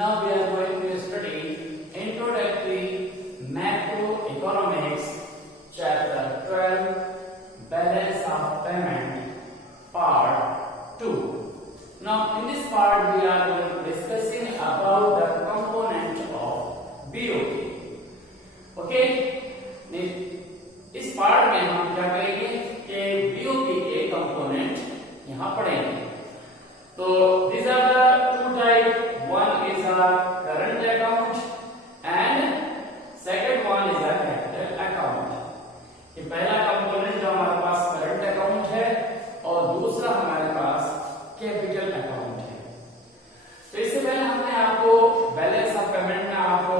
Now we are going to study Introductory Macroeconomics, Chapter 12, Balance of Payment, Part 2. Now in this part we are going to discussing about the component of BOP. Okay? इस part में हम क्या करेंगे कि BOP के component यहाँ पढ़ेंगे. तो these are the two types. One is a current account and second one is a capital account. ये पहला कंपोनेंट जो हमारे पास करंट अकाउंट है और दूसरा हमारे पास कैपिटल अकाउंट है. तो इससे पहले हमने आपको बैलेंस ऑफ पेमेंट में आपको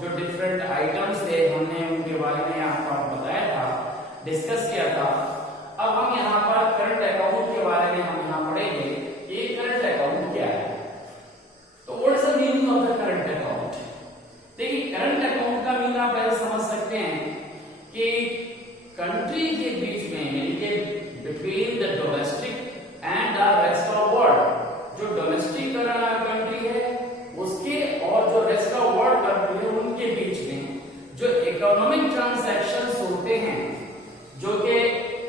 जो डिफरेंट आइटम्स थे हमने उनके बारे में आपको बताया था, डिस्कस किया था. अब हम यहाँ पर करंट अकाउंट के बारे में हम यहाँ पढ़ेंगे. ये करंट अकाउंट क्या है? तो what is the meaning of the current account? देखिए करंट अकाउंट का मीनिंग आप ऐसे समझ सकते हैं कि कंट्री के बीच में यानी कि between the domestic and the rest of world, जो डोमेस्टिक कंट्री है उसके और जो रेस्ट ऑफ वर्ल्ड कंट्री है उनके बीच में जो इकोनॉमिक ट्रांजैक्शंस होते हैं, जो कि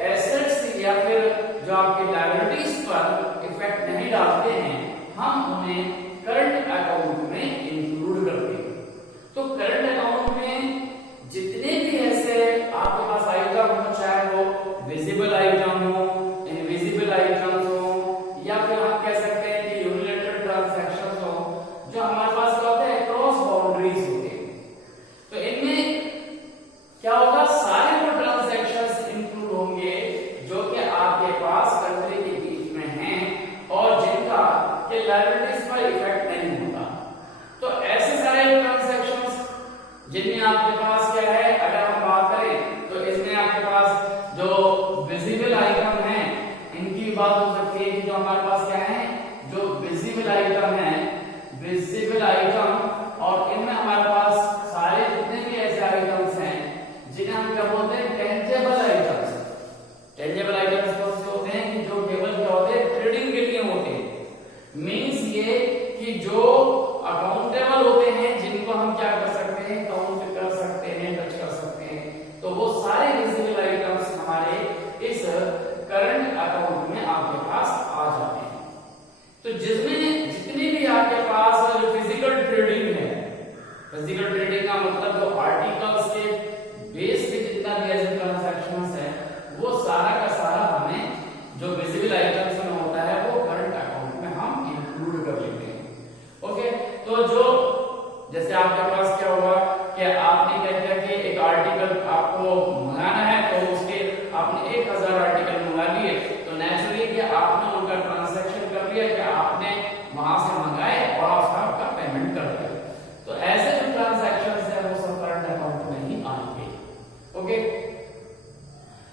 एसेट्स या फिर जो आपके लायबिलिटीज पर इफेक्ट नहीं डालते हैं, हम उन्हें करंट अकाउंट में इंक्लूड करते हैं. तो करंट अकाउंट में जितने भी ऐसे आपके पास आइटम हो, चाहे वो विजिबल आइटम हो, इनविजिबल आइटम्स हो, या फिर हम कह सकते हैं कि यूनिलैटरल ट्रांजैक्शंस हो, जो हमारे पास क्या होता है क्रॉस बाउंड्रीज होते हैं. तो इनमें क्या होगा, सारे वो ट्रांजैक्शंस इंक्लूड होंगे जो कि आपके पास कंट्री के बीच में हैं और जिनका के लायबिलिटीज पर इफेक्ट नहीं होता. तो ऐसे सारे ट्रांजैक्शंस जिनमें आपके पास क्या है, अगर हम बात करें तो इसमें आपके पास जो विजिबल आइटम है इनकी बात हो सकती है कि जो हमारे पास क्या है, जो विजिबल आइटम है, विजिबल आइटम, और इनमें हमारे पास सारे जितने भी ऐसे आइटम्स हैं जिन्हें हम क्या बोलते हैं, टेंजेबल आइटम्स. टेंजेबल आइटम्स कौन से होते हैं कि जो केवल क्या होते हैं, ट्रेडिंग के लिए होते हैं. मींस ये कि जो अकाउंटेबल होते हैं, जिनको हम क्या कर सकते हैं, काउंट कर सकते हैं, टच कर सकते हैं, तो वो सारे विजिबल आइटम्स हमारे इस करंट अकाउंट में आपके पास आ जाते हैं. तो जिसमें जितनी भी आपके पास फिजिकल ट्रेडिंग है, फिजिकल ट्रेडिंग का मतलब जो आर्टिकल्स के बेस पे जितना भी ऐसे ट्रांजैक्शंस है, वो सारा का सारा हमें जो विजिबल आइटम्स में होता है वो करंट अकाउंट में हम इंक्लूड कर लेते हैं. ओके, तो जो जैसे आपके पास क्या हुआ कि आपने क्या किया कि एक आर्टिकल आपको मंगाना है, तो उसके आपने 1000 आर्टिकल मंगा लिए, तो नेचुरली कि आपने उनका ट्रांजैक्शन कर लिया कि आपने वहां से मंगाए और आपका पेमेंट कर दिया. तो ऐसे जो ट्रांजैक्शंस है वो सब करंट अकाउंट में ही आएंगे. ओके,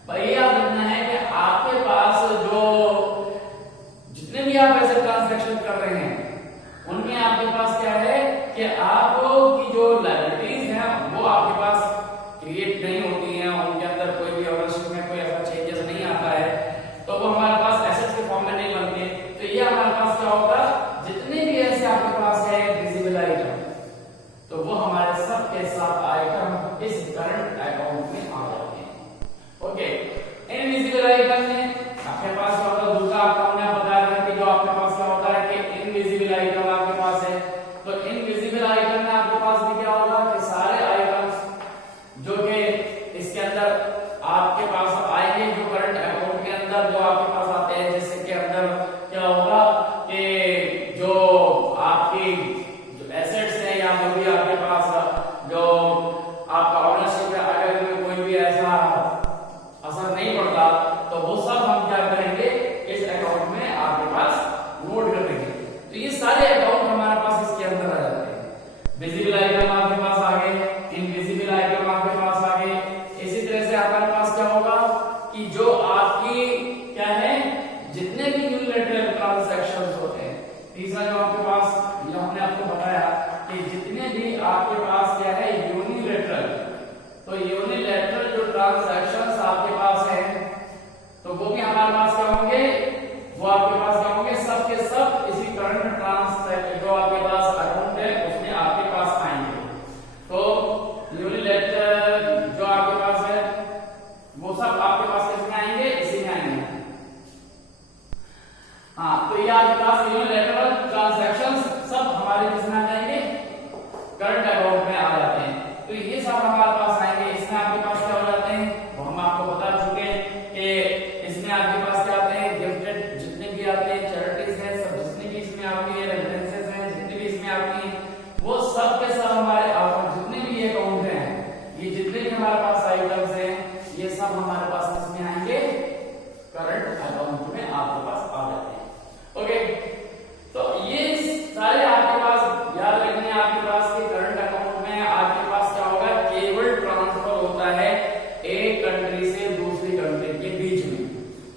भाई याद रखना है कि आपके पास जो जितने भी आप ऐसे ट्रांजैक्शन कर रहे हैं उनमें आपके पास क्या है कि आपकी जो लायबिलिटीज हैं वो आपके पास क्रिएट नहीं होती हैं, उनके अंदर कोई भी ओनरशिप में कोई ऐसा चेंजेस नहीं आता है, तो वो हमारे पास एसेट्स के फॉर्म में नहीं बनते. तो ये हमारे पास क्या होगा, जितने भी ऐसे आपके पास है विजिबल आइटम, तो वो हमारे सब के साथ आइटम इस करंट अकाउंट में आ जाते हैं. ओके, इनविजिबल आइटम में आपके पास क्या होता है, दूसरा आपको हमने बताया था कि जो आपके पास क्या होता है कि इनविजिबल आइटम आपके पास है. तो इनविजिबल आइटम में आपके पास भी क्या होगा कि सारे आइटम्स जो कि इसके अंदर आपके पास आएंगे, जो करंट अकाउंट के अंदर जो आपके पास आते हैं, जिससे के अंदर क्या होगा कि जो आपकी जो एसेट्स हैं या जो भी आपके पास जो आपका ओनरशिप है, अगर इनमें कोई भी ऐसा असर नहीं पड़ता तो वो सब हम क्या करेंगे, इस अकाउंट में आपके पास नोट कर देंगे. तो ये सारे अकाउंट हमारे पास इसके अंदर आ जाते हैं. विजिबल आइटम आपके पास आ गए, इनविजिबल आइटम आपके पास आ गए. इसी तरह से हमारे पास क्या होगा कि जो आपकी क्या है, जितने भी यूनिलैटरल ट्रांजैक्शंस होते हैं, तीसरा जो आपके पास जो हमने आपको बताया कि जितने भी आपके पास क्या है यूनिलैटरल, तो यूनिलैटरल जो ट्रांजैक्शंस आपके पास है तो वो भी हमारे पास क्या होंगे, वो आपके पास क्या होंगे, सब के सब इसी करंट ट्रांसफर जो आपके पास अकाउंट है आपके पास यूनिलैटरल ट्रांजैक्शंस सब हमारे किसमें आ जाएंगे, करंट अकाउंट में आ जाते हैं। तो ये सब हमारे पास आएंगे। इसमें आपके पास क्या हो जाते हैं वो हम आपको बता चुके हैं कि इसमें आपके पास क्या आते हैं, गिफ्टेड जितने भी आते हैं, चैरिटीज है, सब जितनी भी इसमें आती है, रेफरेंसेस हैं जितनी भी इसमें आती हैं, वो सब के सब हमारे जितने भी ये अकाउंट हैं, ये जितने भी हमारे पास आइटम्स हैं, ये सब हमारे पास इसमें आएंगे, करंट अकाउंट में आपके पास आ जाते हैं। ओके, तो ये सारे आपके पास याद रखने, आपके पास के करंट अकाउंट में आपके पास क्या होगा, केवल ट्रांसफर होता है एक कंट्री से दूसरी कंट्री के बीच में।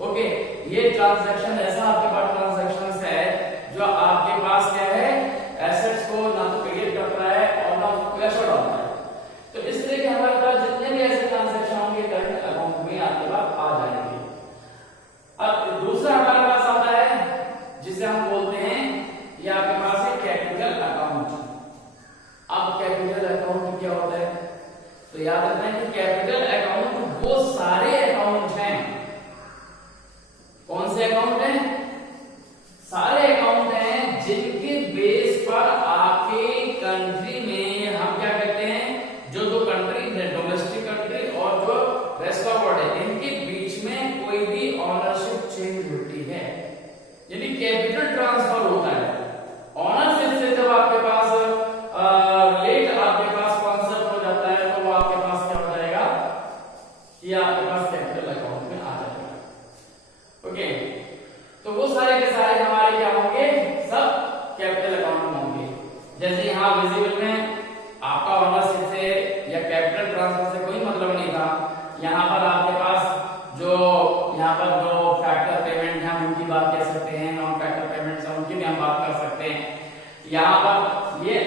ओके, ये ट्रांजैक्शन ऐसा आपके पास ट्रांजैक्शंस है जो आपके पास क्या है, एसेट्स को ना तो क्रिएट करता है और ना उसको कैश आउट होता है। तो इस तरह के हमारे पास जितने भी ऐसे ट्रांजैक्शन होंगे करंट अकाउंट में आपके पास आ जाएंगे। अब दूसरा हमारे पास आता है जिसे हम बोलते हैं, ये आपके पास है कैपिटल अकाउंट। अब कैपिटल अकाउंट क्या होता है, तो याद रखना है कि कैपिटल अकाउंट वो सारे अकाउंट हैं, कौन से अकाउंट हैं, सारे अकाउंट हैं जिनके बेस पर आपके कंट्री में हम क्या कहते हैं, जो दो कंट्री है, डोमेस्टिक कंट्री और जो रेस्ट ऑफ वर्ल्ड है, इनके बीच में कोई भी ऑनरशिप चेंज होती है, यानी कैपिटल ट्रांसफर होता है। ऑनरशिप से जब आपके पास लेट आपके पास कॉन्सेप्ट हो जाता है, तो वो आपके पास क्या हो जाएगा, ये आपके पास कैपिटल अकाउंट में आ जाएगा। ओके, तो वो सारे के सारे हमारे क्या होंगे, सब कैपिटल अकाउंट में होंगे। जैसे यहाँ विजिबल में आपका ऑनरशिप से या कैपिटल ट्रांसफर से कोई मतलब नहीं था, यहाँ पर आपके पास जो यहाँ पर जो फैक्टर पेमेंट है उनकी बात कर सकते हैं, नॉन फैक्टर पेमेंट है उनकी भी हम बात कर सकते हैं। यहाँ पर ये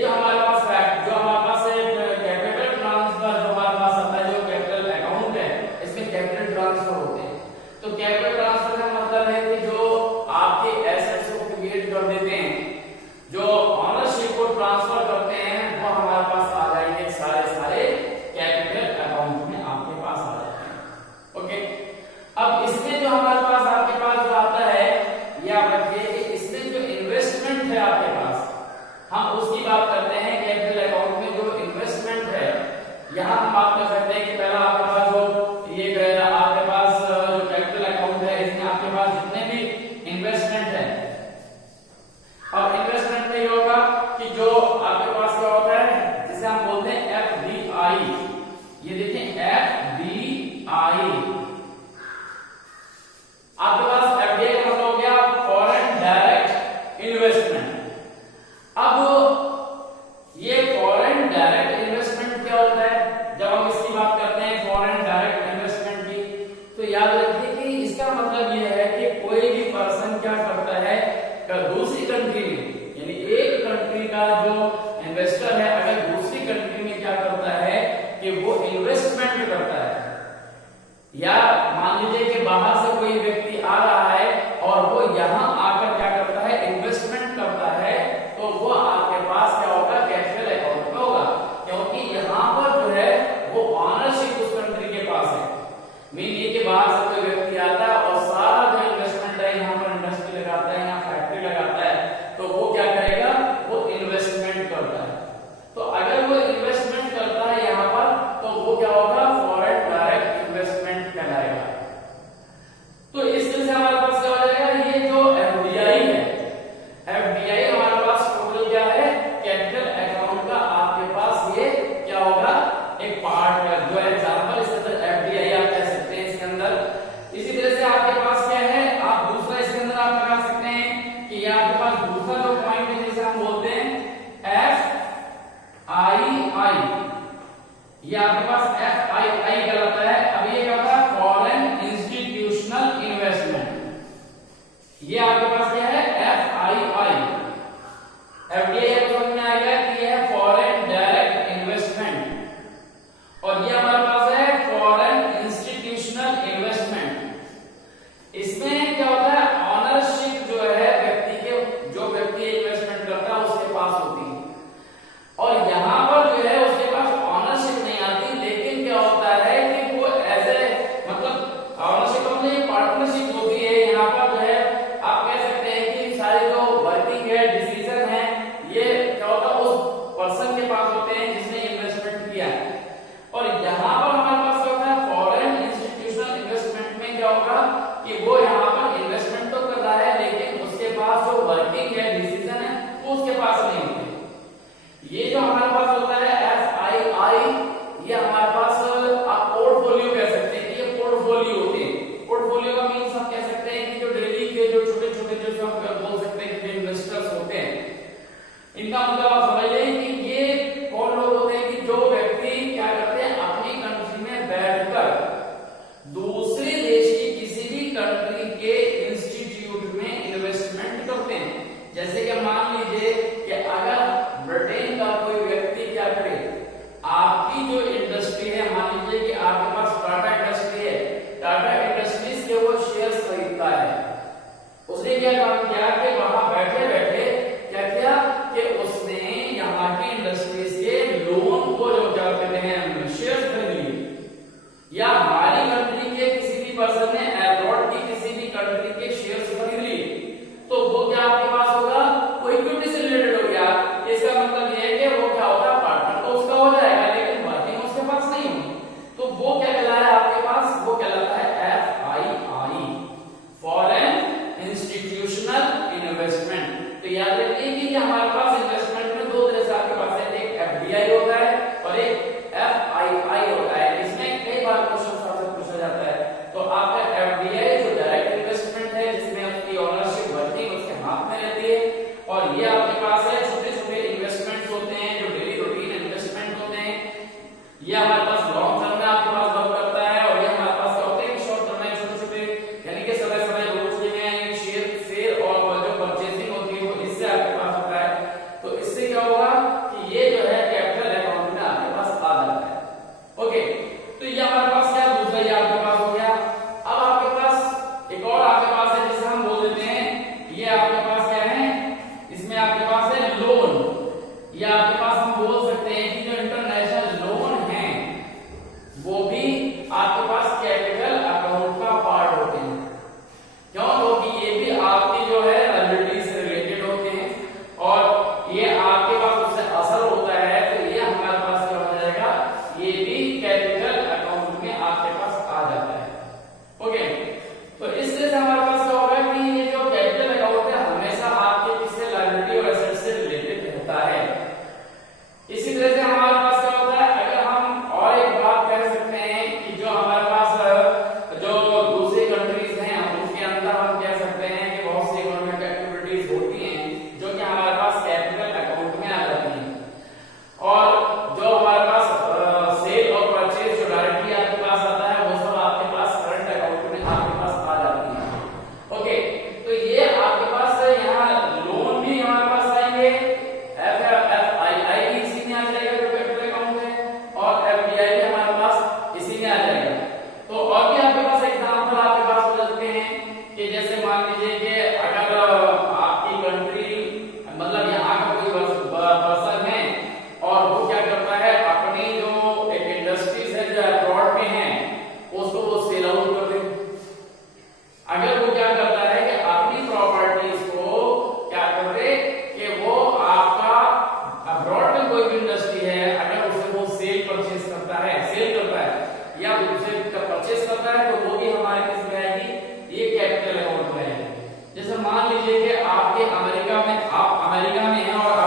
जो हमारे पास जो हमारे पास कैपिटल ट्रांसफर जो हमारे पास आता है, जो कैपिटल अकाउंट है, इसमें कैपिटल ट्रांसफर होते हैं। तो कैपिटल ट्रांसफर का मतलब है कि जो आपके एसेट्स को क्रिएट कर देते हैं, जो ऑनरशिप को ट्रांसफर करते हैं, वो हमारे पास आ जाएंगे, सारे कैपिटल अकाउंट में आपके पास आ जाते हैं। ओके, अब इसमें जो हमारे पास आपके पास जो आता है, ये आप रखिए कि इसमें जो इन्वेस्टमेंट है आपके पास, हम उसकी बात करते हैं। कैपिटल अकाउंट में जो इन्वेस्टमेंट है, यहाँ हम बात कर सकते हैं कि पहला आपके पास जो ये आपके पास जो कैपिटल अकाउंट है, इसमें आपके पास जितने भी इन्वेस्टमेंट है, अब इन्वेस्टमेंट में ये होगा कि जो आपके पास क्या होता है, जिसे हम बोलते हैं एफडीआई। ये देखें एफडीआई, आपके पास एफडीआई का मतलब हो गया फॉरेन डायरेक्ट इन्वेस्टमेंट। अब ये फॉरेन डायरेक्ट इन्वेस्टमेंट क्या होता है, जब हम इसकी बात करते हैं फॉरेन डायरेक्ट इन्वेस्टमेंट की, तो याद रखिए कि इसका मतलब ये है कि कोई भी पर्सन क्या करता है, दूसरी कंट्री में, यानी एक कंट्री का जो इन्वेस्टर है अगर दूसरी कंट्री में क्या करता है कि वो इन्वेस्टमेंट करता है, या मान लीजिए कि बाहर से कोई व्यक्ति आ रहा है और वो यहाँ आकर क्या करता है, इन्वेस्टमेंट करता है, तो वो आपके पास क्या होगा, कैपिटल अकाउंट में होगा, क्योंकि यहाँ पर जो है वो ऑनरशिप उस कंट्री के पास है। मीन ये कि बाहर से कोई व्यक्ति आता है और सारा जो इन्वेस्टमेंट है यहाँ पर इंडस्ट्री लगाता है, यहाँ फैक्ट्री लगाता है, तो वो क्या करेगा, वो इन्वेस्टमेंट करता है। तो अगर वो इन्वेस्टमेंट करता है यहाँ पर, तो वो क्या होगा, फॉरेन डायरेक्ट इन्वेस्टमेंट कहलाएगा। तो इस तरह से हमारे पास क्या हो जाएगा, ये जो एफडीआई है, एफडीआई हमारे पास टोटल क्या है, कैपिटल अकाउंट का आपके पास ये क्या होगा, एक पार्ट है, जो एग्जांपल इसके अंदर एफडीआई आप कह सकते हैं इसके अंदर। इसी तरह से आपके पास क्या है, आप दूसरा इसके अंदर आप लगा सकते हैं कि ये आपके पास दूसरा जो पॉइंट है जिसे हम बोलते हैं एफआईआई, ये आपके पास एफआईआई कहलाता है। अब ये क्या होता है, फॉरेन इंस्टीट्यूशनल इन्वेस्टमेंट, ये आपके पास क्या है, एफआईआई। एफडीआई आपको समझ में आ गया कि ये है फॉरेन डायरेक्ट इन्वेस्टमेंट, और ये हमारे पास है फॉरेन इंस्टीट्यूशनल इन्वेस्टमेंट। इसमें क्या होता है, ऑनरशिप जो है व्यक्ति के, जो व्यक्ति इन्वेस्टमेंट करता है उसके पास होती है, और यहाँ पर जो है उसके पास ऑनरशिप नहीं आती, लेकिन क्या होता है कि वो एज ए मतलब ऑनरशिप मतलब पार्टनरशिप होती है। यहाँ पर जो है आप कह सकते हैं कि वर्किंग है, डिसीजन है, वो उसके पास नहीं होते। ये जो हमारे पास होता है FII, ये हमारे पास आप पोर्टफोलियो कह सकते हैं कि ये पोर्टफोलियो होते हैं। पोर्टफोलियो का मीन्स हम कह सकते हैं कि जो डेली के जो छोटे छोटे जो हम बोल सकते हैं कि इन्वेस्टर्स होते हैं, इनका मतलब आप समझ लें कि ये कौन लोग होते हैं कि जो व्यक्ति क्या करते हैं, अपनी कंट्री में बैठकर दूसरे देश की किसी भी कंट्री के इंस्टीट्यूट में इन्वेस्टमेंट करते हैं। जैसे कि मान लीजिए कि अगर ब्रिटेन का कोई व्यक्ति क्या करे, आपकी जो इंडस्ट्री है, मान लीजिए कि आपके पास टाटा इंडस्ट्री है, टाटा इंडस्ट्रीज के वो शेयर्स खरीदता है। उसने क्या काम किया कि वहां बैठे बैठे क्या किया कि उसने यहाँ की इंडस्ट्रीज के लोन को जो क्या कहते हैं शेयर्स खरीद लिए, या हमारी कंट्री के किसी भी पर्सन ने अब्रॉड की किसी भी कंट्री के शेयर्स खरीद लिए, तो वो क्या आपके पास होगा, वो इक्विटी से रिलेटेड हो गया। इसका मतलब ये है कि वो क्या होगा, पार्टनर तो उसका हो जाएगा लेकिन वर्किंग उसके पास नहीं होगी। तो वो क्या कहलाया आपके पास, वो कहलाता है FII, फॉरेन इंस्टीट्यूशनल इन्वेस्टमेंट। तो याद रखिए कि हमारे पास इन्वेस्टमेंट में दो तरह से आपके पास है, एक FDI होता है और एक FII होता है। इसमें कई बार क्वेश्चन आपसे पूछा जाता है। तो आपका FDI जो डायरेक्ट इन्वेस्टमेंट है, जिसमें आपकी ओनरशिप वर्किंग उसके हाथ में रहती है, और ये आपके पास है छोटे छोटे इन्वेस्टमेंट्स होते हैं जो डेली रूटीन इन्वेस्टमेंट होते हैं। ये हमारे पास लॉन्ग टर्म में आपके पास वर्क करता है, और ये हमारे पास क्या होते हैं शॉर्ट टर्म में छोटे छोटे, यानी कि समय समय रोज में शेयर सेल और जो परचेसिंग होती है वो इससे आपके पास होता है। तो इससे क्या होगा कि ये जो है कैपिटल अकाउंट में आपके पास आ जाता है। ओके, तो ये हमारे पास क्या दूसरा ये आपके पास हो गया। अब आपके पास एक और आपके पास है जिसे हम बोल देते हैं, ये आपके पास क्या है, इसमें आपके पास है लोन। ये आपके पास हम बोल सकते हैं कि जो इंटरनेशनल लोन है वो भी आपके पास कैपिटल अकाउंट का पार्ट होते हैं। क्यों? क्योंकि ये भी आपकी जो है लायबिलिटी से रिलेटेड होते हैं और ये आपके पास उससे असर होता है, तो ये हमारे पास क्या हो जाएगा, ये भी कैपिटल अकाउंट में आपके पास आ जाता है। ओके, तो इस तरह से हमारे पास क्या होगा कि ये जो कैपिटल अकाउंट है हमेशा आपके किससे लायबिलिटी और एसेट से रिलेटेड रहता है। इसी तरह से हमारे पास क्या होता है, अगर हम और एक बात कह सकते हैं कि जो हमारे पास जो दूसरी कंट्रीज हैं उनके अंदर हम कह सकते हैं कि बहुत सी इकोनॉमिक एक्टिविटीज होती हैं जो कि हमारे पास कैपिटल अकाउंट में आ जाती हैं, और जो हमारे पास सेल और परचेज जो डायरेक्टली आपके पास आता है वो सब आपके पास करंट अकाउंट में आपके पास आ जाती है। ओके, तो ये आपके पास यहाँ लोन भी हमारे पास आएंगे, FII भी इसी में आ जाएगा जो कैपिटल अकाउंट है, और FDI भी हमारे पास इसी में आ जाएगा। तो और भी आपके पास एग्जांपल आपके पास हो सकते हैं कि जैसे मान लीजिए कि अगर आपकी कंट्री मतलब यहाँ का कोई पर्सन है और वो क्या करता है, अपनी जो एक इंडस्ट्रीज है जो अब्रॉड में है उसको वो सेल आउट कर दे। अगर वो क्या करता है कि अपनी प्रॉपर्टीज को क्या कर दे कि वो आपका अब्रॉड में कोई भी इंडस्ट्री है, अगर उसे वो सेल परचेज करता है, सेल करता है या दूसरे का परचेज करता है, तो वो भी हमारे किस में आएगी, ये कैपिटल अकाउंट में आएगी। जैसे मान लीजिए कि आपके अमेरिका में, आप अमेरिका में हैं और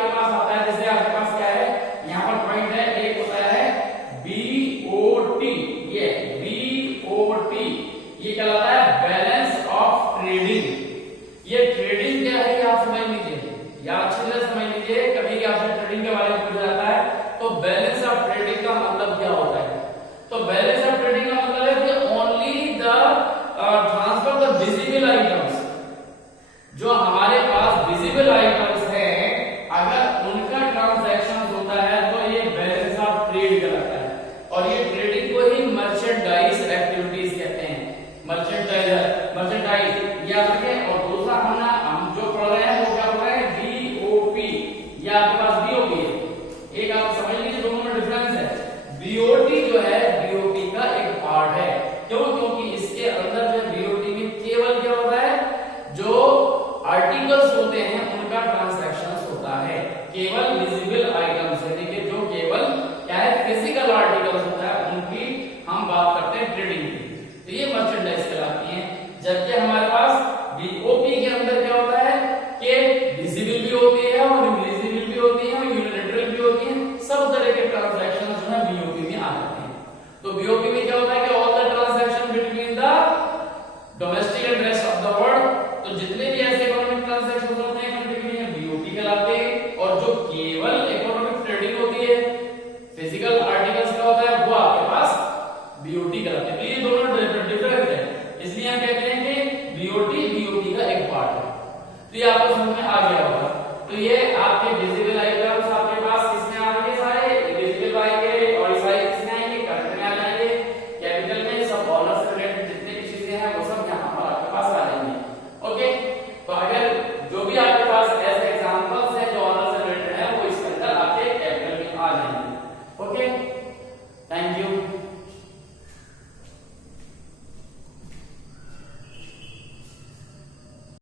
आपके पास आता है, जैसे आपके पास क्या है, यहाँ पर पॉइंट है, एक होता है बीओटी, ये बीओटी, ये कहलाता है बैलेंस ऑफ ट्रेडिंग। ये ट्रेडिंग क्या है, ये आप समझ लीजिए, या अच्छे से समझ लीजिए, कभी आपसे ट्रेडिंग के बारे में पूछा जाता है तो बैलेंस ऑफ ट्रेडिंग का मतलब क्या होता है। तो बैलेंस ऑफ ट्रेडिंग का मतलब है कि only the transfer the visible items, जो हमारे पास विजिबल आइटम्स है, अगर उनका ट्रांजैक्शन होता है तो ये बैलेंस ऑफ ट्रेड कहलाता है। और ये ट्रेडिंग को ही मर्चेंडाइज एक्टिविटीज कहते हैं, मर्चेंडाइज याद रखें। और दूसरा हम जो पढ़ रहे हैं वो क्या पढ़ रहे हैं, बीओपी, ये आपके पास बीओपी है, एक आप समझ लीजिए दोनों में डिफरेंस है। बीओटी जो है बीओपी का एक पार्ट है, क्यों, क्योंकि इसके अंदर जो बीओटी में केवल क्या होता है, जो आर्टिकल्स होते हैं उनका ट्रांजैक्शन होता है, केवल विजिबल आइटम्स है, देखिए जो केवल क्या है फिजिकल आर्टिकल्स होता है उनकी हम बात करते हैं ट्रेडिंग की, तो ये मर्चेंडाइज कहलाती है। जबकि हमारे पास बीओपी के अंदर क्या होता है कि विजिबल भी होती है और इनविजिबल भी होती है और यूनिलैटरल भी होती है, सब तरह के ट्रांजैक्शन जो है बीओपी में आ जाते हैं। तो बीओपी में क्या होता है कि all the transaction between the domestic and rest of the world, तो जितने भी ऐसे इकोनॉमिक ट्रांजैक्शन होते हैं कंट्री में बीओपी कहलाते हैं। और जो केवल इकोनॉमिक ट्रेडिंग होती है फिजिकल आर्टिकल्स का होता है वो आपके पास बीओटी कहलाते हैं। तो ये दोनों डिफरेंट है, इसलिए हम कहते हैं कि बीओटी बीओपी का एक पार्ट है। तो ये आपको